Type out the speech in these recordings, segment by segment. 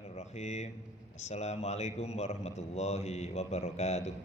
Bismillahirrahmanirrahim. Assalamualaikum warahmatullahi wabarakatuh.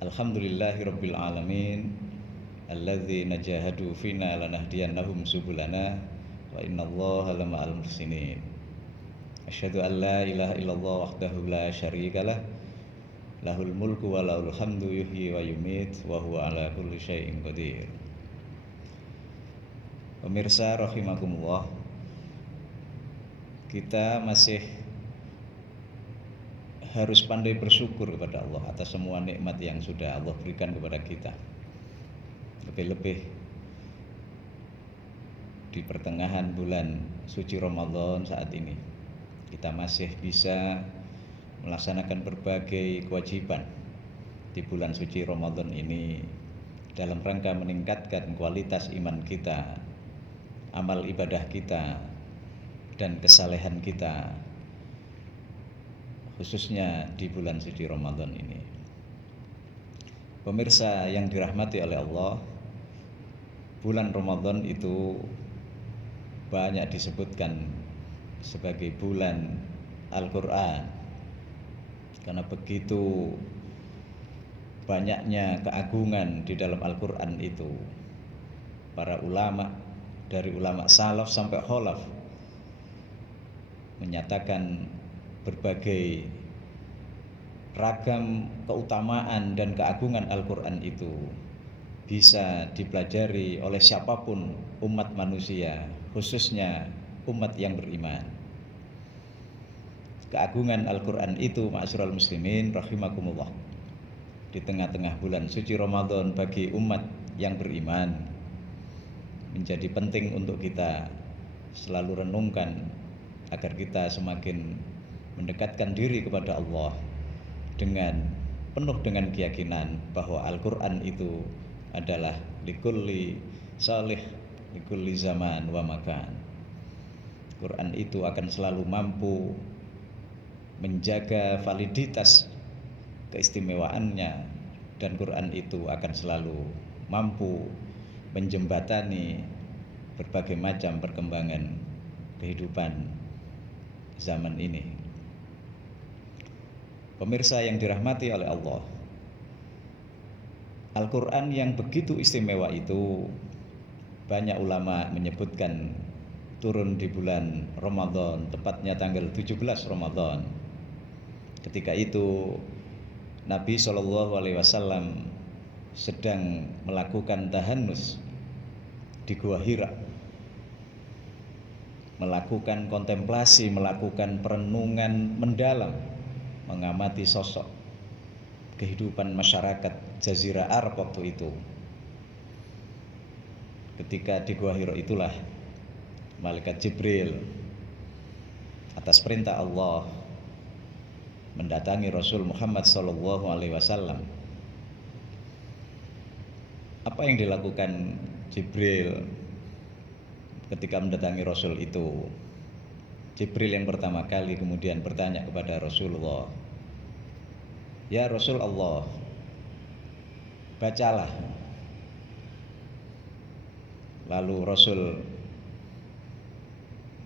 Alhamdulillahirabbil alamin. Alladzi najahadu fina lanahdiyannahum subulana wa innallaha lama'al muhsinin. Asyhadu an la ilaha illallah wahdahu la syarikalah. Lahul mulku wa lahul hamdu yuhyi wa yumit wa huwa ala kulli syai'in qadir. Pemirsa rahimakumullah, kita masih harus pandai bersyukur kepada Allah atas semua nikmat yang sudah Allah berikan kepada kita. Lebih-lebih di pertengahan bulan suci Ramadan saat ini, kita masih bisa melaksanakan berbagai kewajiban di bulan suci Ramadan ini dalam rangka meningkatkan kualitas iman kita, amal ibadah kita, dan kesalehan kita, khususnya di bulan suci Ramadan ini. Pemirsa yang dirahmati oleh Allah, bulan Ramadan itu banyak disebutkan sebagai bulan Al-Quran, karena begitu banyaknya keagungan di dalam Al-Quran itu. Para ulama, dari ulama salaf sampai kholaf, menyatakan berbagai ragam keutamaan dan keagungan Al-Quran itu bisa dipelajari oleh siapapun umat manusia, khususnya umat yang beriman. Keagungan Al-Quran itu, ma'asyiral muslimin rahimakumullah, di tengah-tengah bulan suci Ramadan bagi umat yang beriman menjadi penting untuk kita selalu renungkan, agar kita semakin mendekatkan diri kepada Allah dengan penuh dengan keyakinan bahwa Al-Quran itu adalah likulli salih, likulli zaman wa makan. Quran itu akan selalu mampu menjaga validitas keistimewaannya, dan Quran itu akan selalu mampu menjembatani berbagai macam perkembangan kehidupan zaman ini. Pemirsa yang dirahmati oleh Allah, Al-Quran yang begitu istimewa itu, banyak ulama menyebutkan turun di bulan Ramadan, tepatnya tanggal 17 Ramadan. Ketika itu Nabi SAW sedang melakukan tahannus di Gua Hira, melakukan kontemplasi, melakukan perenungan mendalam, mengamati sosok kehidupan masyarakat Jazirah Arab waktu itu. Ketika di Gua Hira itulah malaikat Jibril atas perintah Allah mendatangi Rasul Muhammad SAW. Apa yang dilakukan Jibril ketika mendatangi Rasul itu? Jibril yang pertama kali kemudian bertanya kepada Rasulullah, "Ya Rasul Allah, bacalah." Lalu Rasul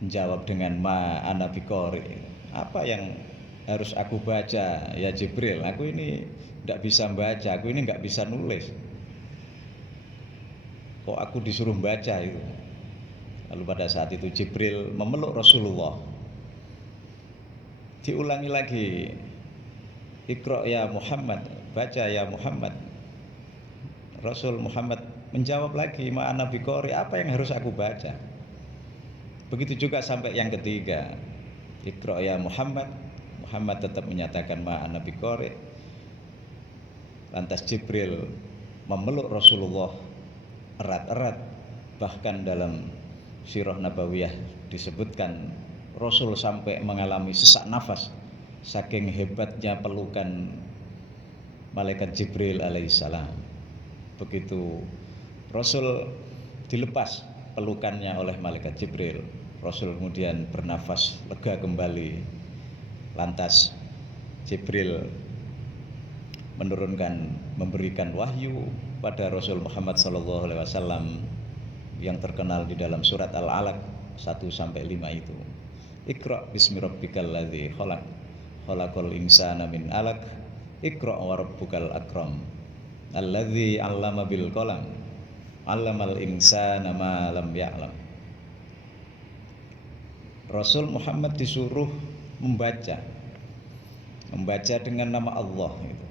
menjawab dengan ma ana biqori. Apa yang harus aku baca ya Jibril? Aku ini tidak bisa baca, aku ini nggak bisa nulis. Kok aku disuruh baca itu? Lalu pada saat itu Jibril memeluk Rasulullah. Diulangi lagi, "Iqra ya Muhammad, baca ya Muhammad." Rasul Muhammad menjawab lagi, "Ma ana biqori, apa yang harus aku baca?" Begitu juga sampai yang ketiga, "Iqra ya Muhammad." Muhammad tetap menyatakan ma ana biqori. Lantas Jibril memeluk Rasulullah erat-erat, bahkan dalam sirah nabawiyah disebutkan Rasul sampai mengalami sesak nafas saking hebatnya pelukan malaikat Jibril alaihissalam. Begitu Rasul dilepas pelukannya oleh malaikat Jibril, Rasul kemudian bernafas lega kembali. Lantas Jibril memberikan wahyu pada Rasul Muhammad SAW yang terkenal di dalam surat Al-Alaq 1-5 itu. Iqra bismi rabbikal ladzi khalaq, khalaqal insana min 'alaq, Iqra wa rabbukal akram, alladzi 'allama bil qalam, 'allamal insana ma lam ya'lam. Rasul Muhammad disuruh membaca dengan nama Allah itu,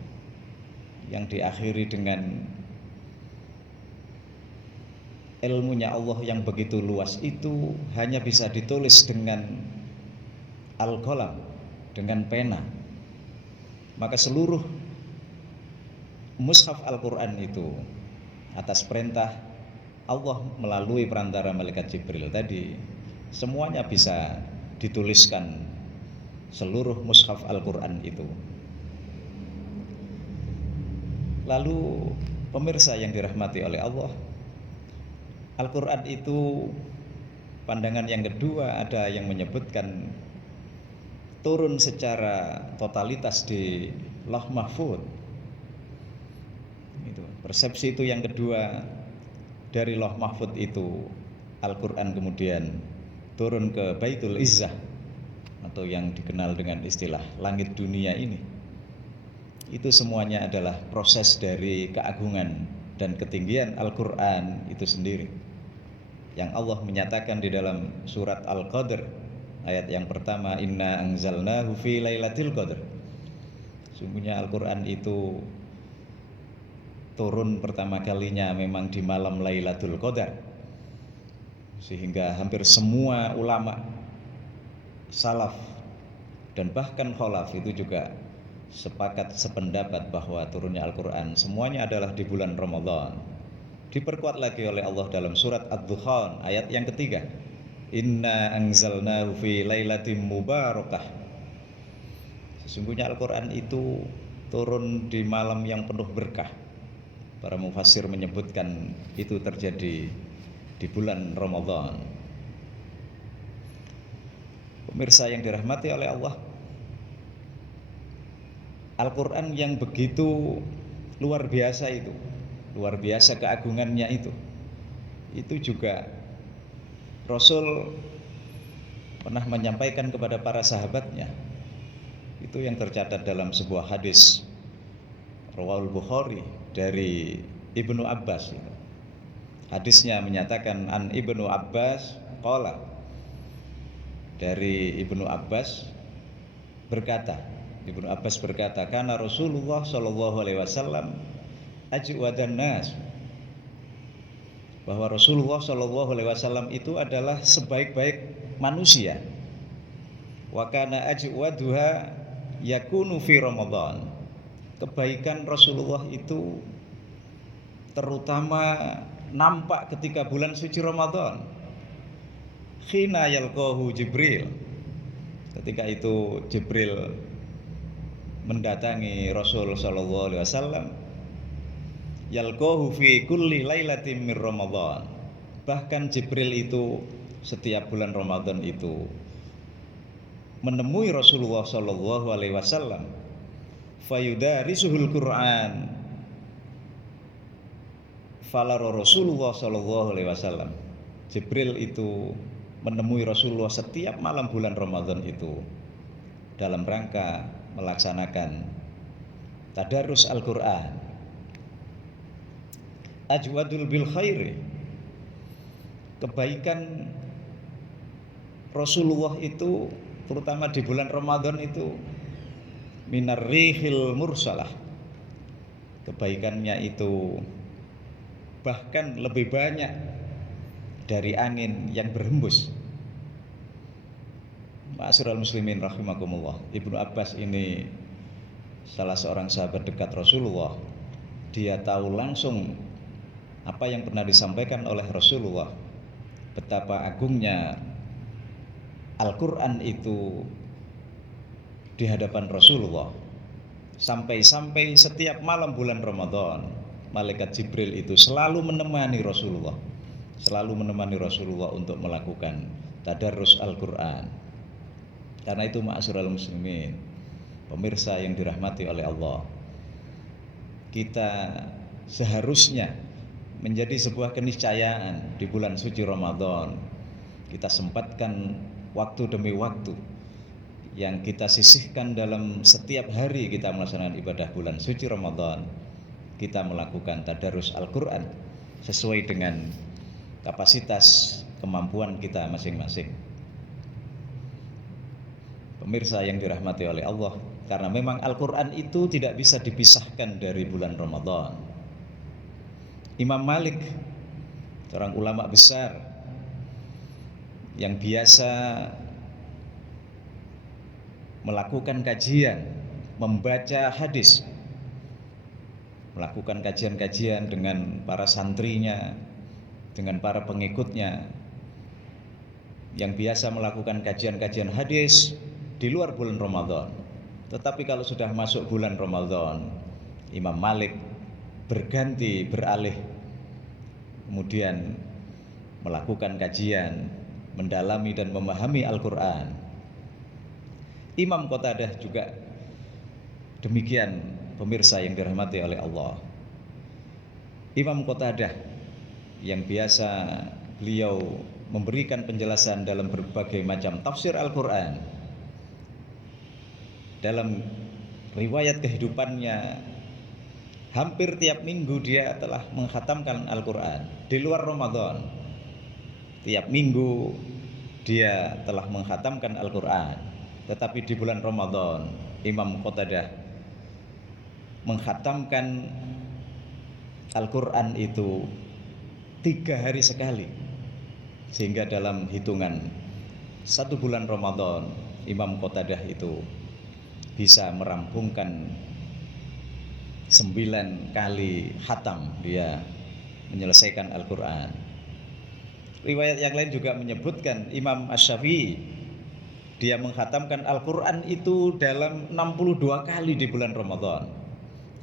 yang diakhiri dengan ilmunya Allah yang begitu luas itu hanya bisa ditulis dengan al-qalam, dengan pena. Maka seluruh mushaf Al-Quran itu atas perintah Allah melalui perantara malaikat Jibril tadi, semuanya bisa dituliskan, seluruh mushaf Al-Quran itu. Lalu pemirsa yang dirahmati oleh Allah, Al-Quran itu pandangan yang kedua, ada yang menyebutkan turun secara totalitas di Lauh Mahfuz. Itu persepsi itu yang kedua, dari Lauh Mahfuz itu Al-Quran kemudian turun ke Baitul Izzah atau yang dikenal dengan istilah langit dunia ini. Itu semuanya adalah proses dari keagungan dan ketinggian Al-Quran itu sendiri, yang Allah menyatakan di dalam surat Al-Qadr ayat yang pertama, inna anzalnahu fi lailatul qadr. Sungguhnya Al-Quran itu turun pertama kalinya memang di malam Lailatul Qadar, sehingga hampir semua ulama salaf dan bahkan khalaf itu juga sepakat sependapat bahwa turunnya Al-Quran semuanya adalah di bulan Ramadan. Diperkuat lagi oleh Allah dalam surat Ad-Dukhan ayat yang ketiga, inna anzalnahu fi lailatin mubarakah. Sesungguhnya Al-Quran itu turun di malam yang penuh berkah. Para mufassir menyebutkan itu terjadi di bulan Ramadan. Pemirsa yang dirahmati oleh Allah, Al-Quran yang begitu luar biasa itu, luar biasa keagungannya itu juga Rasul pernah menyampaikan kepada para sahabatnya. Itu yang tercatat dalam sebuah hadis Rawahul Bukhari dari Ibnu Abbas. Hadisnya menyatakan an Ibnu Abbas qala, dari Ibnu Abbas berkata, Ibnu Abbas berkata, karena Rasulullah Shallallahu Alaihi Wasallam ajwadan nas, bahwa Rasulullah Shallallahu Alaihi Wasallam itu adalah sebaik-baik manusia. Wa kana ajwaduha yakunu fi Ramadan. Kebaikan Rasulullah itu terutama nampak ketika bulan suci Ramadan. Khina yalqahu Jibril, ketika itu Jibril mendatangi Rasul sallallahu alaihi wasallam, yalqahu fi kulli lailatin min Ramadan. Bahkan Jibril itu setiap bulan Ramadan itu menemui Rasulullah sallallahu alaihi wasallam, fayudarisuhul Quran. Falaro Rasulullah sallallahu alaihi wasallam, Jibril itu menemui Rasulullah setiap malam bulan Ramadan itu dalam rangka melaksanakan tadarus Al-Quran. Ajwadul bil khairi, kebaikan Rasulullah itu terutama di bulan Ramadan itu minar rihil mursalah, kebaikannya itu bahkan lebih banyak dari angin yang berhembus. Ma'asyiral muslimin rahimakumullah, Ibnu Abbas ini salah seorang sahabat dekat Rasulullah. Dia tahu langsung apa yang pernah disampaikan oleh Rasulullah, betapa agungnya Al-Quran itu di hadapan Rasulullah. Sampai-sampai setiap malam bulan Ramadan, malaikat Jibril itu selalu menemani Rasulullah, untuk melakukan tadarus Al-Quran. Karena itu ma'asyiral muslimin, pemirsa yang dirahmati oleh Allah, kita seharusnya menjadi sebuah keniscayaan di bulan suci Ramadan kita sempatkan waktu demi waktu yang kita sisihkan dalam setiap hari kita melaksanakan ibadah bulan suci Ramadan, kita melakukan tadarus Al-Quran sesuai dengan kapasitas kemampuan kita masing-masing. Pemirsa yang dirahmati oleh Allah, karena memang Al-Quran itu tidak bisa dipisahkan dari bulan Ramadan. Imam Malik, seorang ulama besar yang biasa melakukan kajian, membaca hadis, melakukan kajian-kajian dengan para santrinya, dengan para pengikutnya, yang biasa melakukan kajian-kajian hadis di luar bulan Ramadan. Tetapi kalau sudah masuk bulan Ramadan, Imam Malik beralih, kemudian melakukan kajian, mendalami dan memahami Al-Quran. Imam Qatadah juga demikian, pemirsa yang dirahmati oleh Allah. Imam Qatadah yang biasa beliau memberikan penjelasan dalam berbagai macam tafsir Al-Quran. Dalam riwayat kehidupannya, hampir tiap minggu dia telah mengkhatamkan Al-Quran. Di luar Ramadan, tiap minggu dia telah mengkhatamkan Al-Quran. Tetapi di bulan Ramadan, Imam Qatadah mengkhatamkan Al-Quran itu 3 hari sekali. Sehingga dalam hitungan 1 bulan Ramadan, Imam Qatadah itu bisa merampungkan 9 kali khatam, dia menyelesaikan Al-Quran. Riwayat yang lain juga menyebutkan Imam Asy-Syafi'i, dia mengkhatamkan Al-Quran itu dalam 62 kali di bulan Ramadan.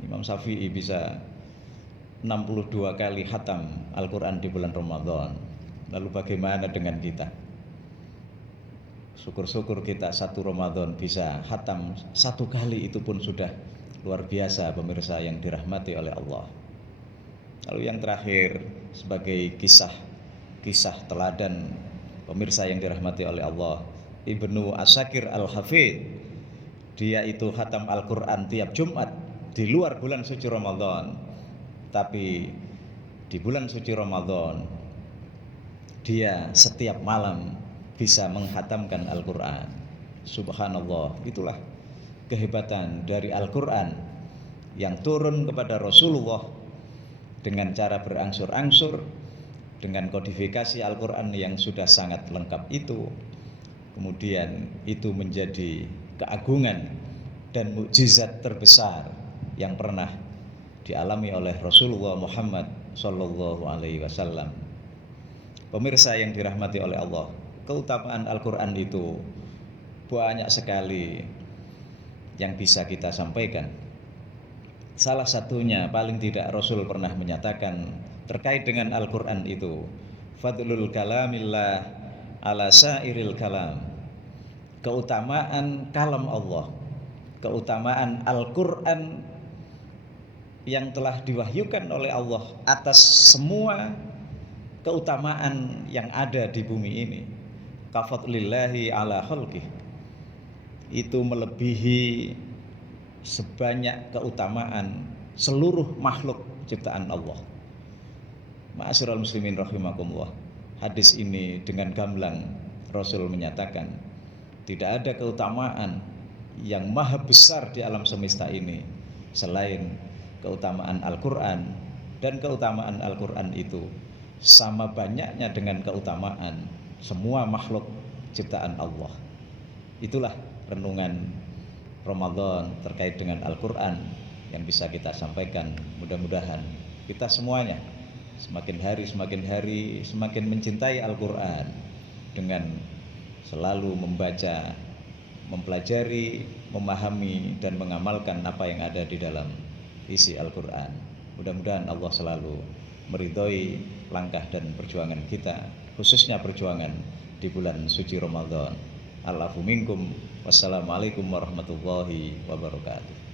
Imam Syafi'i bisa 62 kali khatam Al-Quran di bulan Ramadan. Lalu bagaimana dengan kita? Syukur-syukur kita 1 Ramadan bisa khatam 1 kali, itu pun sudah luar biasa, pemirsa yang dirahmati oleh Allah. Lalu yang terakhir, sebagai kisah teladan, pemirsa yang dirahmati oleh Allah, Ibnu Asakir Al-Hafidh, dia itu khatam Al-Quran tiap Jumat di luar bulan suci Ramadan. Tapi di bulan suci Ramadan, dia setiap malam bisa menghatamkan Al-Quran. Subhanallah, itulah kehebatan dari Al-Quran yang turun kepada Rasulullah dengan cara berangsur-angsur, dengan kodifikasi Al-Quran yang sudah sangat lengkap itu. Kemudian itu menjadi keagungan dan mukjizat terbesar yang pernah dialami oleh Rasulullah Muhammad sallallahu alaihi wasallam. Pemirsa yang dirahmati oleh Allah, keutamaan Al-Quran itu banyak sekali yang bisa kita sampaikan. Salah satunya, paling tidak Rasul pernah menyatakan terkait dengan Al-Quran itu, fadlul kalamillah ala sairil kalam, keutamaan kalam Allah, keutamaan Al-Quran yang telah diwahyukan oleh Allah atas semua keutamaan yang ada di bumi ini. Kafadlillahi ala khalqih, itu melebihi sebanyak keutamaan seluruh makhluk ciptaan Allah. Ma'asyiral muslimin rahimakumullah, hadis ini dengan gamblang Rasul menyatakan tidak ada keutamaan yang maha besar di alam semesta ini selain keutamaan Al-Quran, dan keutamaan Al-Quran itu sama banyaknya dengan keutamaan semua makhluk ciptaan Allah. Itulah renungan Ramadan terkait dengan Al-Quran yang bisa kita sampaikan. Mudah-mudahan kita semuanya semakin hari semakin mencintai Al-Quran dengan selalu membaca, mempelajari, memahami dan mengamalkan apa yang ada di dalam isi Al-Quran. Mudah-mudahan Allah selalu meridhoi langkah dan perjuangan kita, khususnya perjuangan di bulan suci Ramadan. Al-afu minkum. Wassalamualaikum warahmatullahi wabarakatuh.